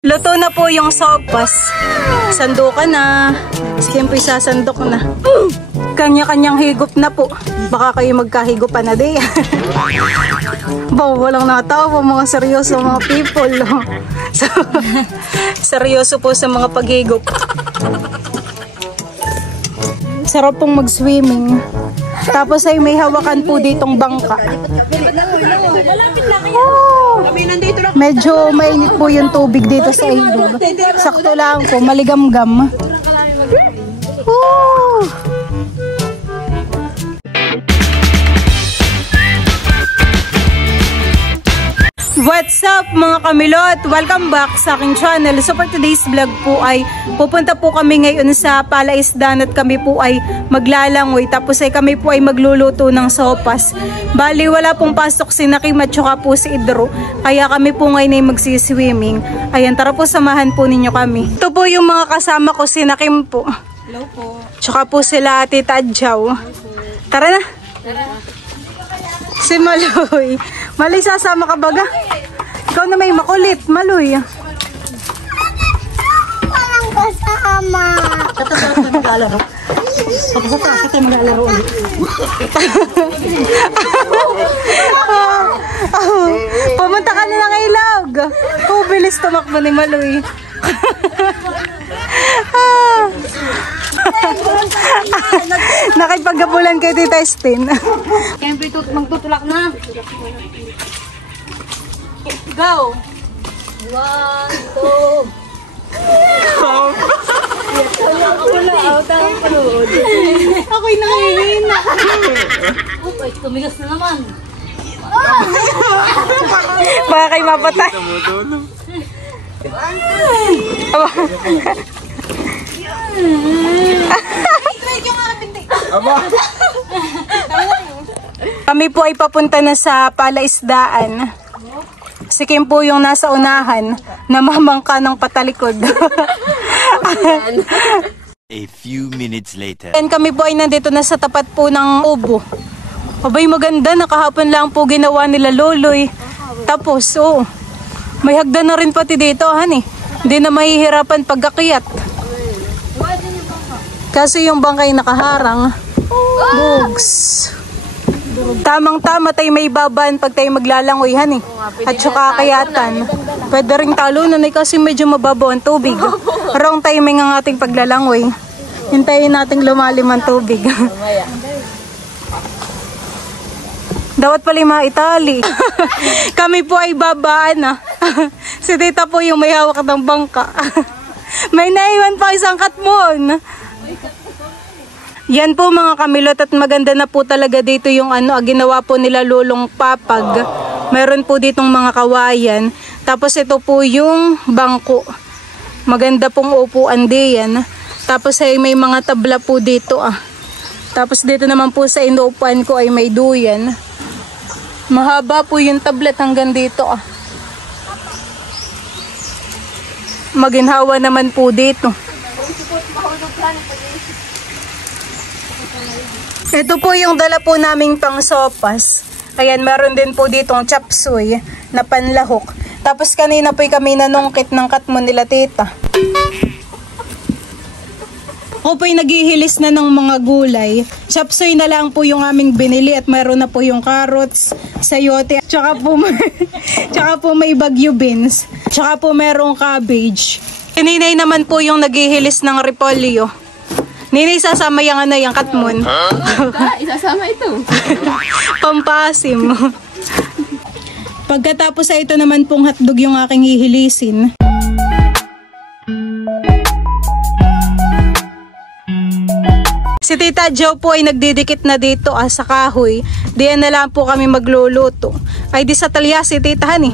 Luto na po yung sopas. Sandukan na. Siyempre sasandok na. Kanya-kanyang higop na po. Baka kayo magkahigopan na di. Walang natawa mga seryoso mga people. So, seryoso po sa mga paghigop. Sarap pong mag-swimming. Tapos ay may hawakan po ditong bangka. Oh, medyo mainit po yung tubig dito sa ilog. Sakto lang po, maligam-gam. Oh. What's up mga kamilot? Welcome back sa aking channel. So for today's vlog po ay pupunta po kami ngayon sa palaisdaan at kami po ay maglalangoy. Tapos ay kami po ay magluluto ng sopas. Bali wala pong pasok si Nakim at saka po si Idro. Kaya kami po ngayon ay magsiswimming. Ayan, tara po samahan po ninyo kami. Ito po yung mga kasama ko, si Nakim po. Hello po. Tsaka po sila Tita Adjaw. Tara na. Si Maloy. Maloy, sasama ka baga? Ikaw na may makulit, Maloy. Walang kasama. Sa maglalaro. Sa maglalaro ulit. Pumunta ka na ng ilog. Bilis tumakbo ni Maloy. Nakipaggabulan kay Tita Estin. Siyempre magtutulak na. Go! 1, 2. Ako'y nangihina. Ay, tumigas na naman. Baka kayo mapatay. Kami po ay papunta na sa palaisdaan. Si Kim po yung nasa unahan, namamangka ng patalikod. A few minutes later. And kami po ay nandito na sa tapat po ng ubo. Abay maganda, nakahapon lang po ginawa nila Loloy. Tapos, may hagdan na rin pati dito, honey. Hindi na mahihirapan pag-akyat. Kasi yung bangkay nakaharang. Bugs. Tamang-tama tayo may babaan pag tayo maglalangoy, honey. At saka kayatan. Pwede rin talunan kasi medyo mababaw ang tubig. Wrong timing ang ating paglalangoy. Hintayin nating lumalim ang tubig. Dapat pala yung mga itali. Kami po ay babaan na. Si Tita po yung may hawak ng bangka. May naiwan pa isang katmon. Yan po mga kamilot at maganda na po talaga dito yung ginawa po nila Lulong Papag. Meron po ditong mga kawayan. Tapos ito po yung bangko. Maganda pong upuan diyan. Tapos ay may mga tabla po dito Tapos dito naman po sa inuupuan ko ay may duyan. Mahaba po yung tablet hanggang dito Maginhawa naman po dito. Ito po yung dala po naming pang sopas. Ayan, meron din po ditong chapsuy na panlahok. Tapos kanina po kami nanungkit ng katmon nila Tita. Ako po'y naghihilis na ng mga gulay. Chapsuy na lang po yung aming binili at meron na po yung carrots, sayote, tsaka po may bagyo beans, tsaka po merong cabbage. Ninay naman po yung naghihilis ng repolyo. Ninay, sasama yung yung katmon. Isasama ito. Pampasim. Pagkatapos ay ito naman pong hotdog yung aking hihilisin. Si Tita Jo po ay nagdidikit na dito sa kahoy. Diyan na lang po kami magluluto. Ay di sa talya si Tita Hani.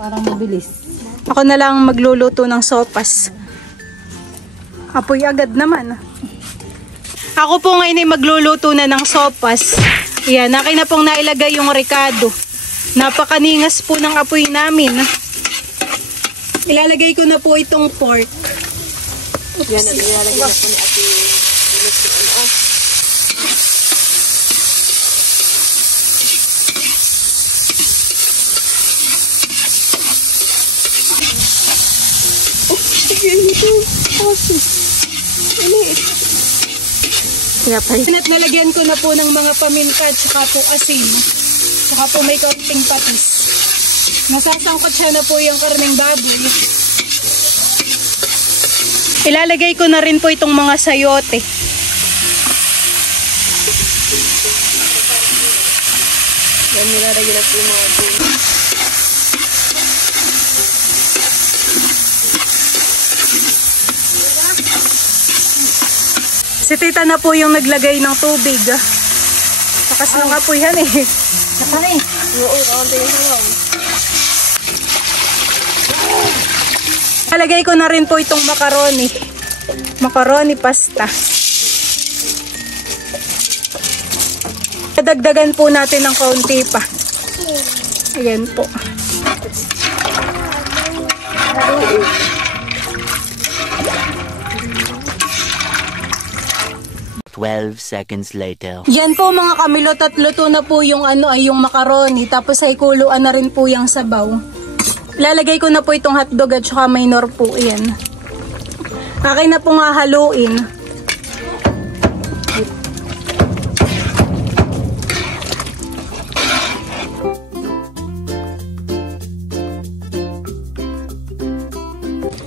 Parang mabilis. Ako na lang magluluto ng sopas. Apoy agad naman. Ako po ngayon ay magluluto na ng sopas. Yan, akin na pong nailagay yung ricado. Napakaningas po ng apoy namin. Ilalagay ko na po itong pork. Yan, ilalagay na po ni Ate. At nalagyan ko na po ng mga paminta at saka po asin. Saka po may kaunting patis. Nasasangkot siya na po yung karneng baboy. Ilalagay ko na rin po itong mga sayote. Yan, nilalagyan na po yung mga bulo. Si tita na po yung naglagay ng tubig. Sakas na nga po yan eh. Nakari. Oo, kaunti yung sabaw. Nalagay ko na rin po itong macaroni. Macaroni pasta. Dagdagan po natin ng kaunti pa. Ayan po. 12 seconds later. Yan po mga kamilot at luto na po yung yung macaroni. Tapos ay kuluan na rin po yung sabaw. Lalagay ko na po itong hotdog at saka minor po. Yan. Akin na po nga haluin.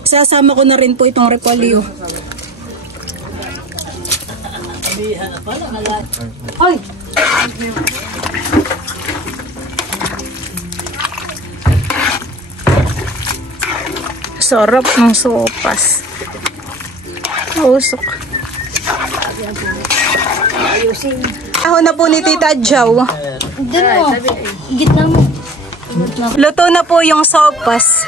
Sasama ko na rin po itong repolyo. Ay! Sarap ng sopas. Usok. Ako na po ni Tita Jow. Gitna mo. Luto na po yung sopas.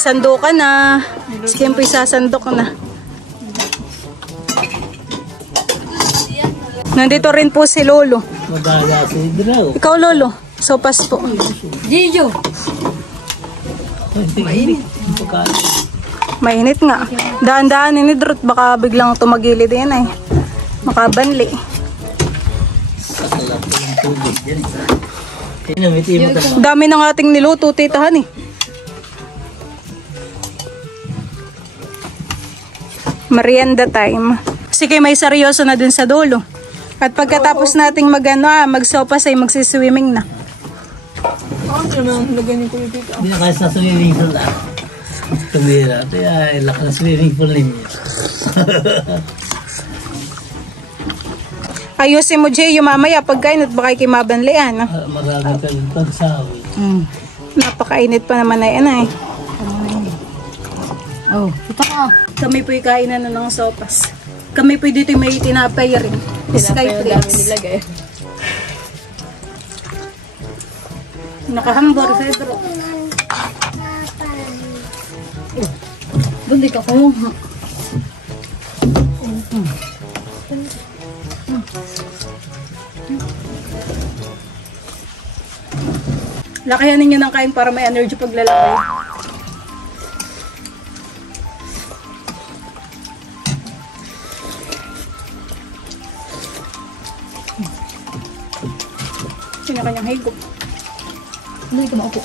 Sandukan na. Sige po isasandok na. Nandito rin po si Lolo. Ikaw Lolo, sopas po. Gijo. Mainit nga. Daan-daan ni Drut, baka biglang tumagilid yan eh. Makabanli. Dami ng ating niluto, titahan eh. Merienda time. Sige, may seryoso na dun sa dulo. At pagkatapos nating magsopas ay magsiswimming na. Hindi na kaya sa swimming pool lang. Tumira. Kaya laki na swimming pool ninyo. Ayusin mo, Jay, yung mamaya pagkain at baka kimabanlian. Marami ka rin pagsawi. Napakainit pa naman na yan eh. Oh, ito ka. Kami po'y kainan na ng sopas. Kami po'y dito may tinapay rin. Sky plates. Nakahambor, Pedro. Bundi ka ko. Lakayan ninyo ng kain para may energy paglalakay. Kanya-kanyang higop. Hindi ka maupo.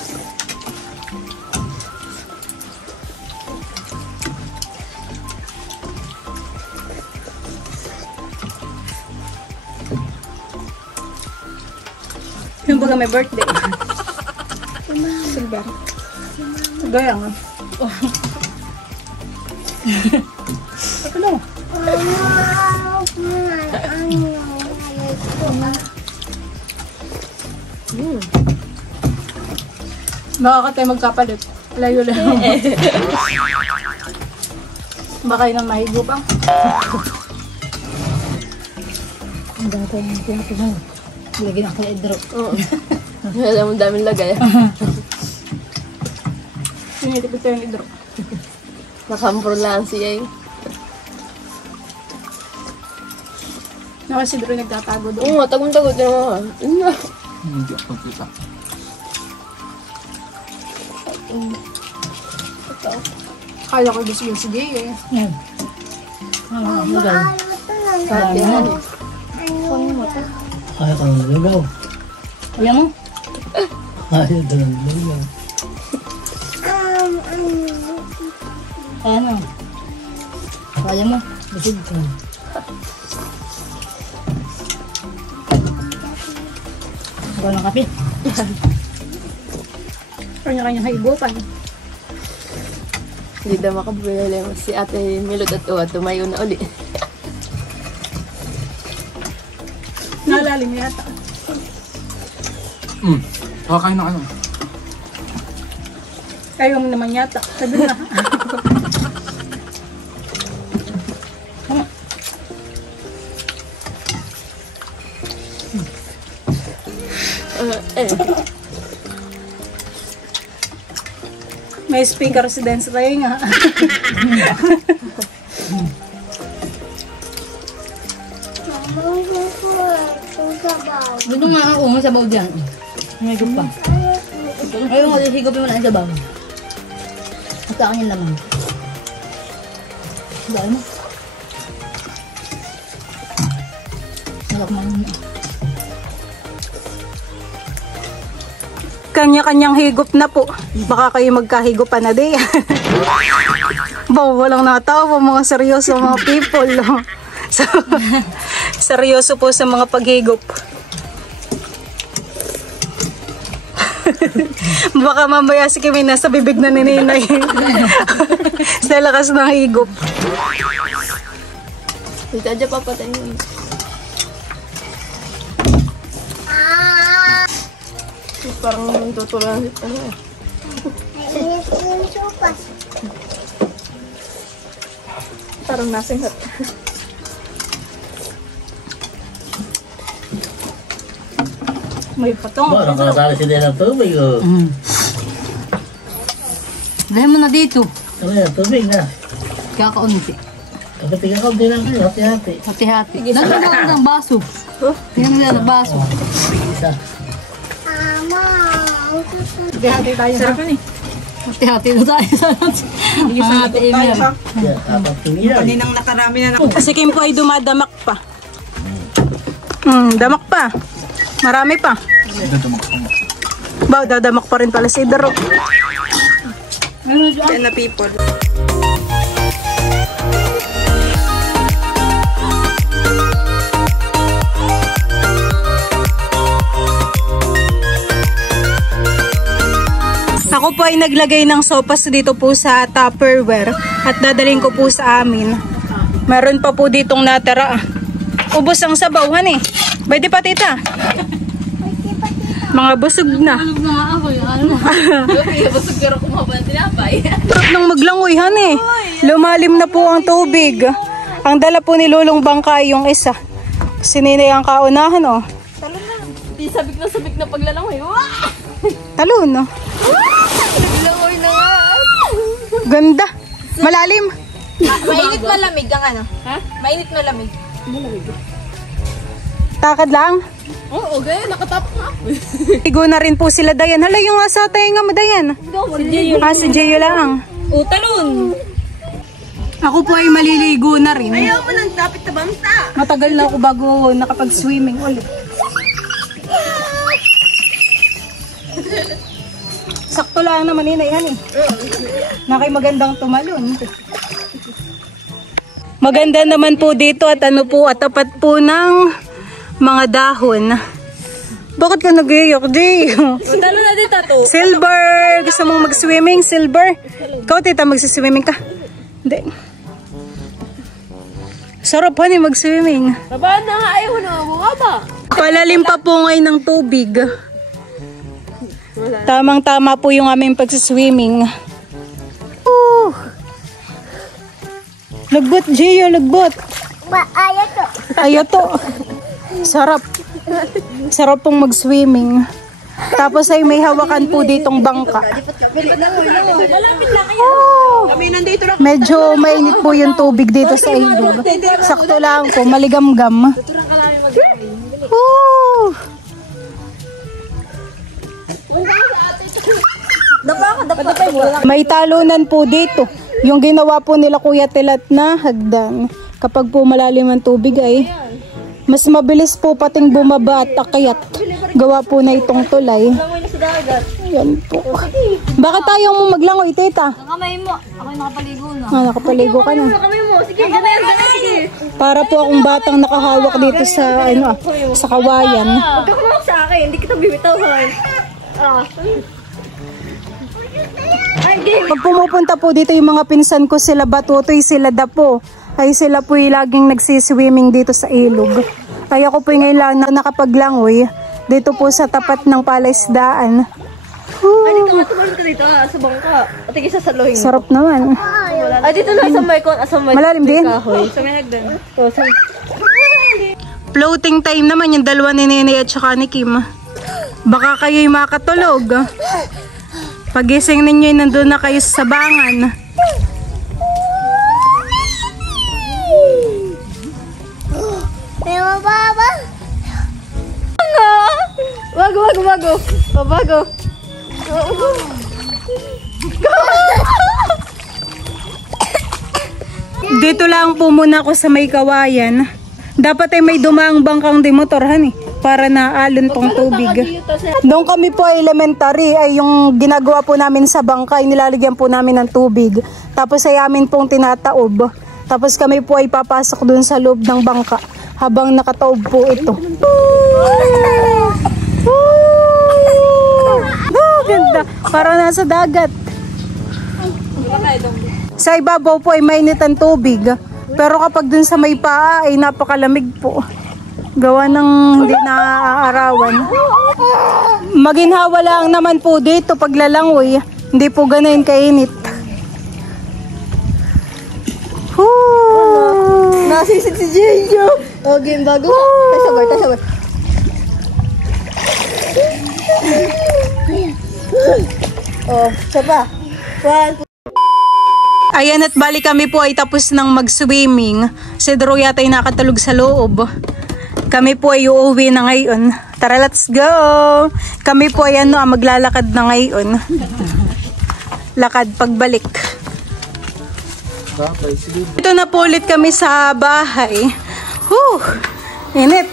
Yung baga may birthday. Silver. Gaya nga. Ito na. Baka ka tayo magkapalit. Layo-layo. Baka yun ang mahigo pa. Ang dami ko yung pinatuhan. Lagyan ako na idro. Oo. Alam mo daming lagay. Sinitipit ko yung idro. Nakampro lang siya eh. Kasi Drew nagtatago doon. Oo nga, tagong-tagod na naman. Hindi ako kita. Kala ko gusto yung si Jay eh. Yan. Lagay. Kati yan eh. Kaya ka ng lugaw. Kaya mo? Kaya ka ng lugaw. Kaya na. Kaya mo, bisid ko. Ikaw ng kape. Kanya-kanya higupan. Hindi daw makabili mo si Ate Milot at Uwa, tumayo na uli. Nalalim yata. Kain na ano. Ayaw mo naman yata. Sabi na. May speaker si Dance tayo nga. Gusto nga ako, may sabaw dyan. May higop pa. Ayaw nga, higopin mo na ang sabaw. At sa akin yung laman. Dahil mo. Nalak mo na. Kanya-kanyang higop na po. Baka kayo magkahigopan na di. Walang natawa, mga seryoso mga people. So, seryoso po sa mga paghigop. Baka mamaya si Kimi nasa bibig na ni Ninay. Sa lakas ng higop. Dito dyan papatay mo. Parang tutulan si ano eh. Nainis yung supas. Parang nasinghat. May patong. Ba, nakasali si Dena ng tubig, oh. Dahil mo na dito. Ano yan, tubig na. Kakaunti. Kapag tingnan ko, din lang kayo, hati-hati. Hati-hati. Nandun na ng baso. Tingnan nila ng baso. Isa. Mama, ang susunod. Hati tayo. Sarap yun eh. Hati-hati na tayo sa natin. Hindi sa natin email. Yan, apat tingnan. Kaninang nakarami na kasi Kim po ay dumadamak pa. Damak pa. Marami pa. Ba, dadamak pa rin pala si Daro. Yan na people. Ako po ay naglagay ng sopas dito po sa Tupperware at dadalhin ko po sa amin. Meron pa po ditong natira. Ubos ang sabawhan eh. Pwede pa tita. Mga busog na. Ano nga ako yung ano? Busog pero kumaba ng tinapay. Sarap ng maglangoy han eh. Lumalim na po ang tubig. Ang dala po ni Lulong Bangkay yung isa. Sininay ang kaunahan oh. Di sabik na paglalangoy. Talon no. Langoy na nga. Ganda. Malalim. Mainit malamig ang ano? Ha? Mainit malamig. Takad lang. Oo, gaya. Nakatapos na ako. Tigo na rin po sila Dayan. Hala yung asa tayo nga mo Dayan. Si Jeyo lang. O, talon! Ako po ay maliligo na rin. Ayaw mo nang dapat na bamsa! Matagal na ako bago nakapag-swimming ulit. Sakto lang naman yun yan eh. Nakay magandang tumalon. Maganda naman po dito at ano po at tapat po ng mga dahon. Bakit ka nag-iyak, Jay? Talo na din tato. Silver! Gusto mong mag-swimming? Silver? Ikaw, tita, mag-swimming ka? Hindi. Sarap han eh, mag-swimming. Babaan na nga, ayaw na bumaba. Palalim pa po ngayon ng tubig. Tamang-tama po yung aming pag-swimming. Lagbot, Gio, lagbot. Ayaw to. Ayaw to. Sarap. Sarap pong mag-swimming. Tapos ay may hawakan po ditong bangka. Malapit lang kayo. Kami nandito lang. Medyo mainit po yung tubig dito sa ilog. Sakto lang po, maligam-gam. Woo! May talunan po dito. Yung ginawa po nila Kuya Telat na hagdan. Kapag po malalim ang tubig ay Mas mabilis po pating bumaba at akyat. Gawa po na itong tulay. Langoy na sa dagat. Yan po. Bakit ayaw mo maglangoy, tita? Kamay mo. Ako yung nakapaligo na. Nakapaligo ka na. Kamay mo. Sige, ganyan. Sige. Para po akong batang nakahawak dito sa sa kawayan. Huwag ka kumawak sa akin. Hindi kita bibitawan. Pag pumupunta po dito yung mga pinsan ko, sila Batutoy, sila Dapo, ay sila po yung laging nagsiswimming dito sa ilog. Ay ako po ngayon lang na nakapaglangoy dito po sa tapat ng palaisdaan. Ay, dito nga. Tumalon ka dito sa bangka. At isa sa lohing. Sarap naman. Ay, dito na sa may kon. Sa may Malalim din. kahoy. Sa may nagdan. Floating time naman yung dalawa ni Nene at saka ni Kim. Baka kayo'y makatulog. Pagising ninyo, nandun na kayo sa sabangan. May mababa. Bago. Bago. Dito lang po muna ako sa may kawayan. Dapat ay may dumaang bangkang dimotorhan para naalon pong tubig. Doon kami po ay elementary, ay yung ginagawa po namin sa bangka, ay nilalagyan po namin ng tubig. Tapos ay amin pong tinataob. Tapos kami po ay papasok doon sa loob ng bangka habang nakataob po ito. Ganda, para nasa dagat. Sa ibabaw po ay mainit ang tubig. Pero kapag dun sa may paa ay napakalamig po. Gawa ng hindi naaarawan. Maginhawa lang naman po dito paglalangoy. Hindi po ganayin kainit. Nasisid si Jeyo. O, game bago. Tasabay. Oh, isa pa. 1, 2. Ayan at bali kami po ay tapos ng mag-swimming. Si Drew yata ay nakatulog sa loob. Kami po ay uuwi na ngayon. Tara, let's go! Kami po ay maglalakad na ngayon. Lakad pagbalik. Ito na po ulit kami sa bahay. Init.